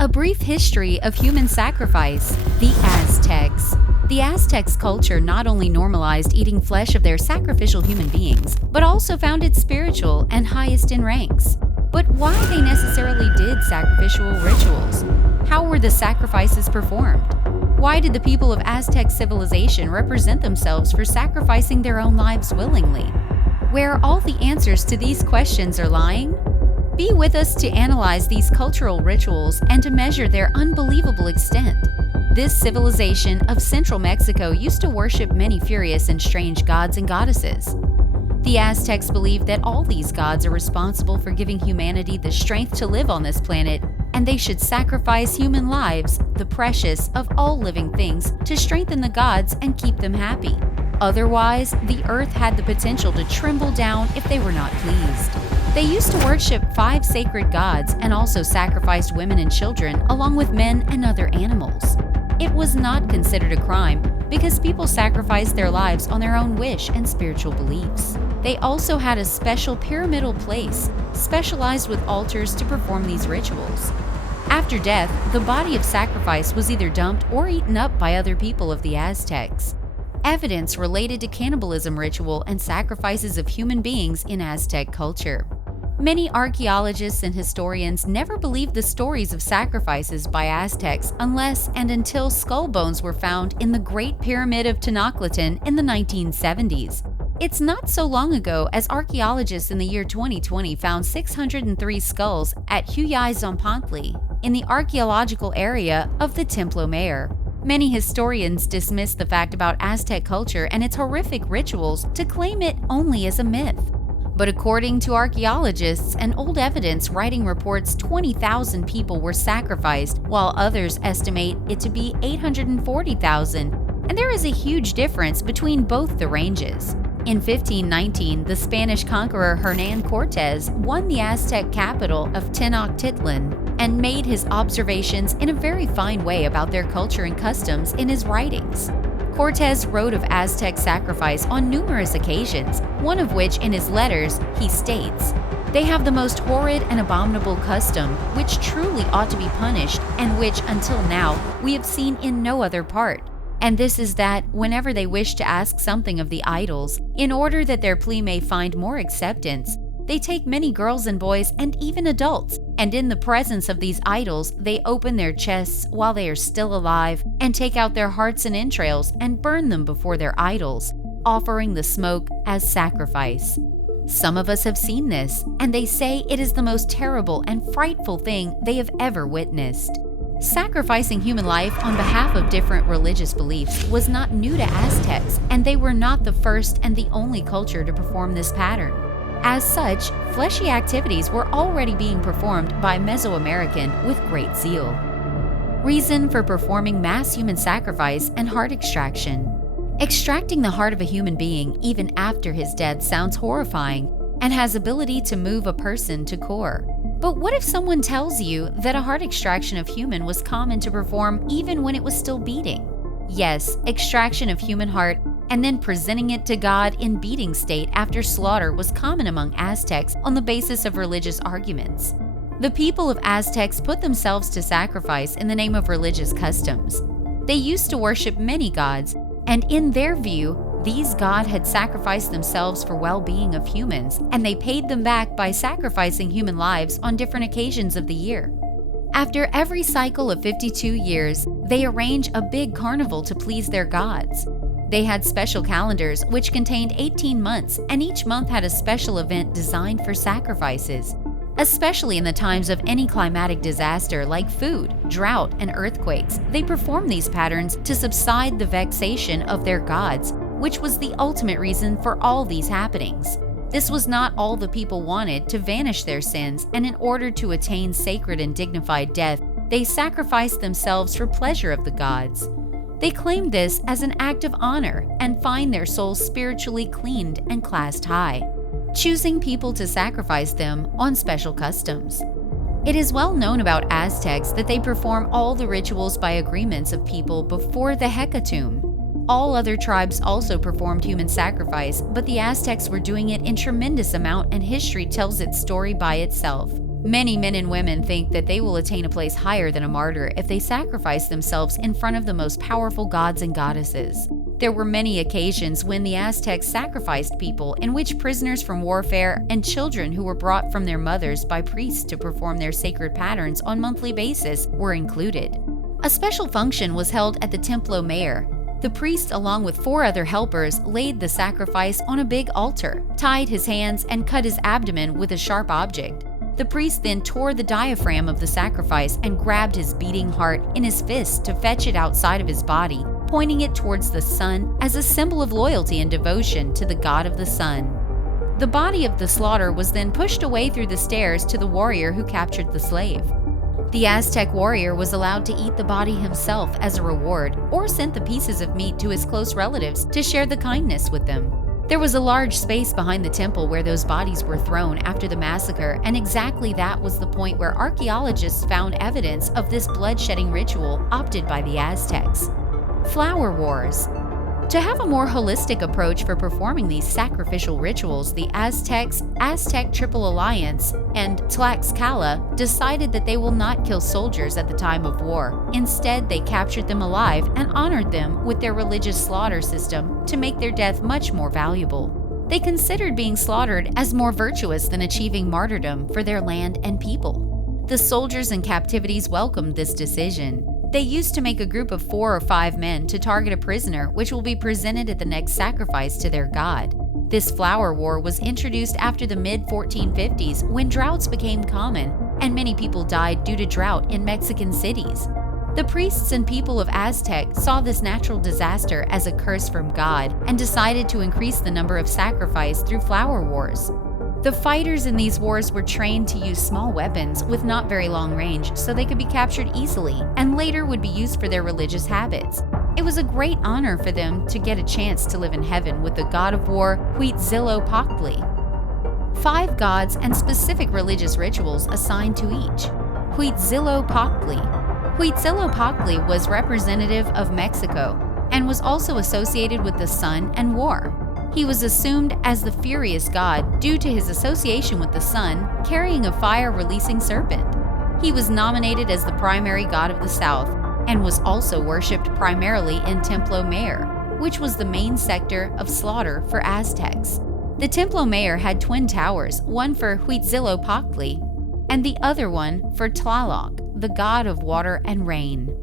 A brief history of human sacrifice. The Aztecs. The Aztecs culture not only normalized eating flesh of their sacrificial human beings, but also found it spiritual and highest in ranks. But why they necessarily did sacrificial rituals? How were the sacrifices performed? Why did the people of Aztec civilization represent themselves for sacrificing their own lives willingly? Where all the answers to these questions are lying? Be with us to analyze these cultural rituals and to measure their unbelievable extent. This civilization of central Mexico used to worship many furious and strange gods and goddesses. The Aztecs believed that all these gods are responsible for giving humanity the strength to live on this planet, and they should sacrifice human lives, the precious of all living things, to strengthen the gods and keep them happy. Otherwise, the earth had the potential to tremble down if they were not pleased. They used to worship 5 sacred gods and also sacrificed women and children along with men and other animals. It was not considered a crime because people sacrificed their lives on their own wish and spiritual beliefs. They also had a special pyramidal place, specialized with altars to perform these rituals. After death, the body of sacrifice was either dumped or eaten up by other people of the Aztecs. Evidence related to cannibalism ritual and sacrifices of human beings in Aztec culture. Many archaeologists and historians never believed the stories of sacrifices by Aztecs unless and until skull bones were found in the Great Pyramid of Tenochtitlan in the 1970s. It's not so long ago as archaeologists in the year 2020 found 603 skulls at Huyai-Zompantli in the archaeological area of the Templo Mayor. Many historians dismiss the fact about Aztec culture and its horrific rituals to claim it only as a myth. But according to archaeologists and old evidence, writing reports 20,000 people were sacrificed, while others estimate it to be 840,000, and there is a huge difference between both the ranges. In 1519, the Spanish conqueror Hernán Cortés won the Aztec capital of Tenochtitlan and made his observations in a very fine way about their culture and customs in his writings. Cortés wrote of Aztec sacrifice on numerous occasions, one of which in his letters he states, "They have the most horrid and abominable custom, which truly ought to be punished, and which until now we have seen in no other part. And this is that, whenever they wish to ask something of the idols, in order that their plea may find more acceptance, they take many girls and boys and even adults, and in the presence of these idols they open their chests while they are still alive, and take out their hearts and entrails and burn them before their idols, offering the smoke as sacrifice." Some of us have seen this, and they say it is the most terrible and frightful thing they have ever witnessed. Sacrificing human life on behalf of different religious beliefs was not new to Aztecs, and they were not the first and the only culture to perform this pattern. As such, fleshy activities were already being performed by Mesoamerican with great zeal. Reason for performing mass human sacrifice and heart extraction. Extracting the heart of a human being even after his death sounds horrifying and has ability to move a person to core. But what if someone tells you that a heart extraction of human was common to perform even when it was still beating? Yes, extraction of human heart and then presenting it to God in beating state after slaughter was common among Aztecs on the basis of religious arguments. The people of Aztecs put themselves to sacrifice in the name of religious customs. They used to worship many gods, and in their view, these gods had sacrificed themselves for well-being of humans, and they paid them back by sacrificing human lives on different occasions of the year. After every cycle of 52 years, they arrange a big carnival to please their gods. They had special calendars which contained 18 months, and each month had a special event designed for sacrifices. Especially in the times of any climatic disaster like food, drought, and earthquakes, they performed these patterns to subside the vexation of their gods, which was the ultimate reason for all these happenings. This was not all the people wanted to vanish their sins, and in order to attain sacred and dignified death, they sacrificed themselves for pleasure of the gods. They claimed this as an act of honor and find their souls spiritually cleaned and classed high, choosing people to sacrifice them on special customs. It is well known about Aztecs that they perform all the rituals by agreements of people before the hecatomb. All other tribes also performed human sacrifice, but the Aztecs were doing it in tremendous amount, and history tells its story by itself. Many men and women think that they will attain a place higher than a martyr if they sacrifice themselves in front of the most powerful gods and goddesses. There were many occasions when the Aztecs sacrificed people in which prisoners from warfare and children who were brought from their mothers by priests to perform their sacred patterns on a monthly basis were included. A special function was held at the Templo Mayor. The priest, along with 4 other helpers, laid the sacrifice on a big altar, tied his hands, and cut his abdomen with a sharp object. The priest then tore the diaphragm of the sacrifice and grabbed his beating heart in his fist to fetch it outside of his body, pointing it towards the sun as a symbol of loyalty and devotion to the god of the sun. The body of the slaughter was then pushed away through the stairs to the warrior who captured the slave. The Aztec warrior was allowed to eat the body himself as a reward, or sent the pieces of meat to his close relatives to share the kindness with them. There was a large space behind the temple where those bodies were thrown after the massacre, and exactly that was the point where archaeologists found evidence of this bloodshedding ritual opted by the Aztecs. Flower Wars. To have a more holistic approach for performing these sacrificial rituals, the Aztecs, Aztec Triple Alliance, and Tlaxcala decided that they will not kill soldiers at the time of war. Instead, they captured them alive and honored them with their religious slaughter system to make their death much more valuable. They considered being slaughtered as more virtuous than achieving martyrdom for their land and people. The soldiers in captivities welcomed this decision. They used to make a group of 4 or 5 men to target a prisoner, which will be presented at the next sacrifice to their god. This flower war was introduced after the mid-1450s when droughts became common and many people died due to drought in Mexican cities. The priests and people of Aztec saw this natural disaster as a curse from God and decided to increase the number of sacrifice through flower wars. The fighters in these wars were trained to use small weapons with not very long range so they could be captured easily and later would be used for their religious habits. It was a great honor for them to get a chance to live in heaven with the god of war, Huitzilopochtli. 5 gods and specific religious rituals assigned to each. Huitzilopochtli. Huitzilopochtli was representative of Mexico and was also associated with the sun and war. He was assumed as the furious god due to his association with the sun, carrying a fire-releasing serpent. He was nominated as the primary god of the south and was also worshipped primarily in Templo Mayor, which was the main sector of slaughter for Aztecs. The Templo Mayor had twin towers, one for Huitzilopochtli and the other one for Tlaloc, the god of water and rain.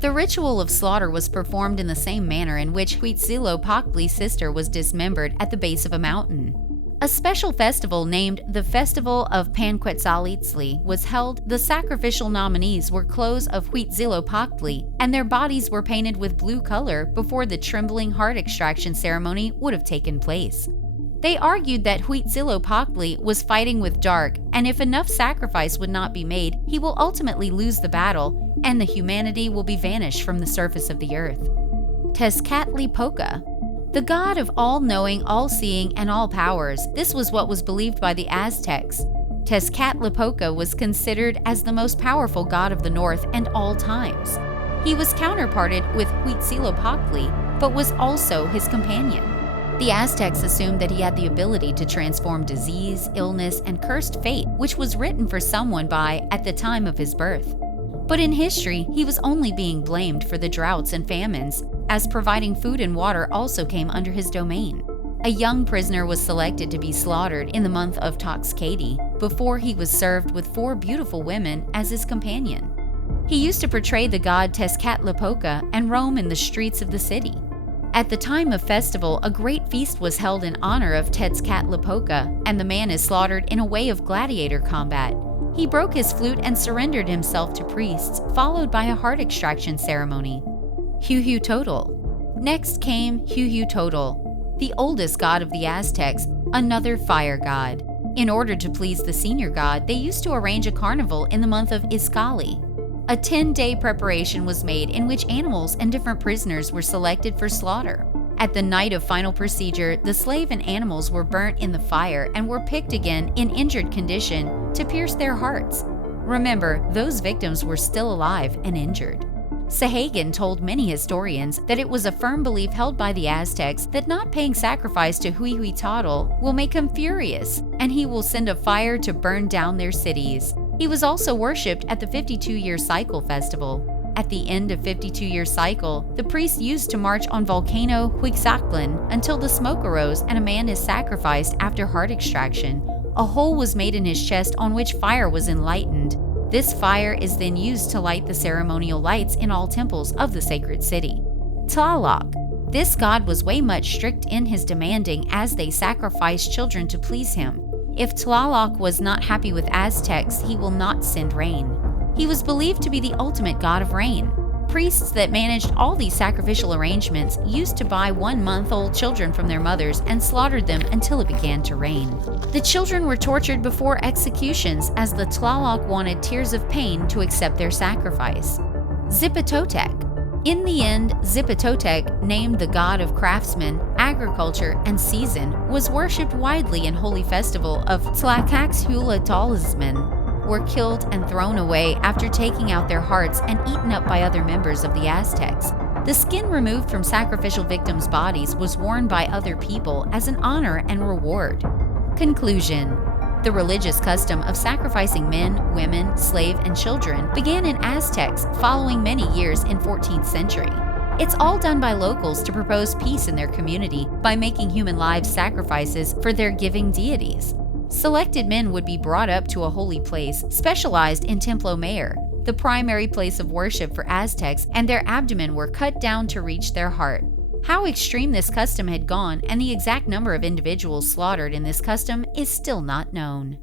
The ritual of slaughter was performed in the same manner in which Huitzilopochtli's sister was dismembered at the base of a mountain. A special festival named the Festival of Panquetzalitzli was held. The sacrificial nominees were clothes of Huitzilopochtli, and their bodies were painted with blue color before the trembling heart extraction ceremony would have taken place. They argued that Huitzilopochtli was fighting with dark, and if enough sacrifice would not be made, he will ultimately lose the battle, and the humanity will be vanished from the surface of the earth. Tezcatlipoca. The god of all-knowing, all-seeing, and all powers, this was what was believed by the Aztecs. Tezcatlipoca was considered as the most powerful god of the north and all times. He was counterparted with Huitzilopochtli, but was also his companion. The Aztecs assumed that he had the ability to transform disease, illness, and cursed fate, which was written for someone by at the time of his birth. But in history, he was only being blamed for the droughts and famines, as providing food and water also came under his domain. A young prisoner was selected to be slaughtered in the month of Toxcadi before he was served with 4 beautiful women as his companion. He used to portray the god Tezcatlipoca and roam in the streets of the city. At the time of festival, a great feast was held in honor of Tezcatlipoca, and the man is slaughtered in a way of gladiator combat. He broke his flute and surrendered himself to priests, followed by a heart extraction ceremony. Huehuetotl. Next came Huehuetotl, the oldest god of the Aztecs, another fire god. In order to please the senior god, they used to arrange a carnival in the month of Izcalli. A 10-day preparation was made in which animals and different prisoners were selected for slaughter. At the night of final procedure, the slave and animals were burnt in the fire and were picked again in injured condition to pierce their hearts. Remember, those victims were still alive and injured. Sahagan told many historians that it was a firm belief held by the Aztecs that not paying sacrifice to Huehuetotl will make him furious, and he will send a fire to burn down their cities. He was also worshipped at the 52-year cycle festival. At the end of 52-year cycle, the priests used to march on volcano Huitzactlan until the smoke arose and a man is sacrificed after heart extraction. A hole was made in his chest on which fire was enlightened. This fire is then used to light the ceremonial lights in all temples of the sacred city. Tlaloc. This god was way much strict in his demanding as they sacrificed children to please him. If Tlaloc was not happy with Aztecs, he will not send rain. He was believed to be the ultimate god of rain. Priests that managed all these sacrificial arrangements used to buy 1-month-old children from their mothers and slaughtered them until it began to rain. The children were tortured before executions as the Tlaloc wanted tears of pain to accept their sacrifice. Zipatotec. In the end, Zipatotec, named the god of craftsmen, agriculture, and season, was worshipped widely in holy festival of Tlacaxhulatolzman, were killed and thrown away after taking out their hearts and eaten up by other members of the Aztecs. The skin removed from sacrificial victims' bodies was worn by other people as an honor and reward. Conclusion. The religious custom of sacrificing men, women, slave, and children began in Aztecs following many years in 14th century. It's all done by locals to propose peace in their community by making human lives sacrifices for their giving deities. Selected men would be brought up to a holy place specialized in Templo Mayor, the primary place of worship for Aztecs, and their abdomen were cut down to reach their heart. How extreme this custom had gone and the exact number of individuals slaughtered in this custom is still not known.